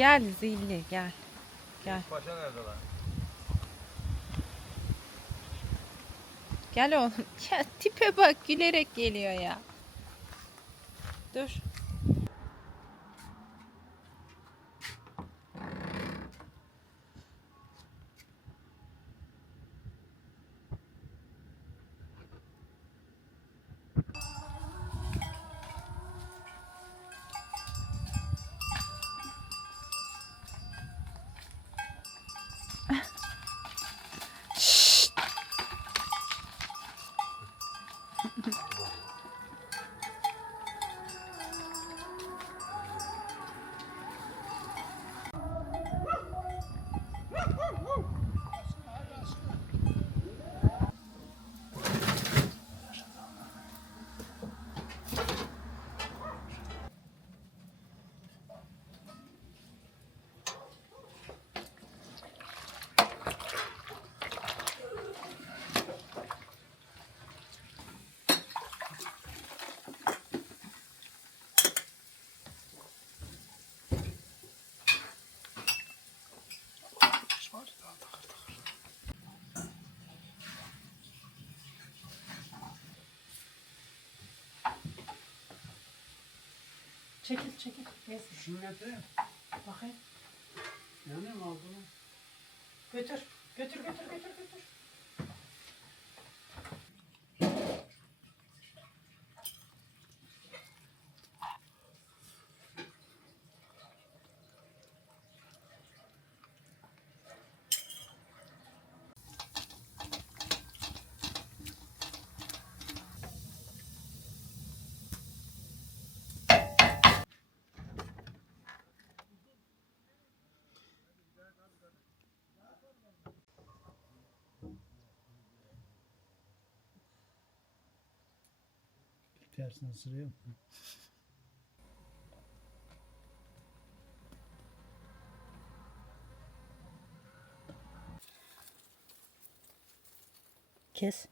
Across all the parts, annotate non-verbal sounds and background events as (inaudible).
Gel zilli gel. Gel. Paşa nerede lan? Gel oğlum. (laughs) Ya tipe bak gülerek geliyor ya. Dur. Çekil çekil. Şunu getireyim. Bakayım. Yanıyor mu aldığını? Götür. Götür götür götür götür. Tersine sırıyor. Kes.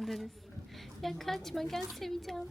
Alırız. Ya kaçma gel seveceğim.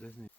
Disney.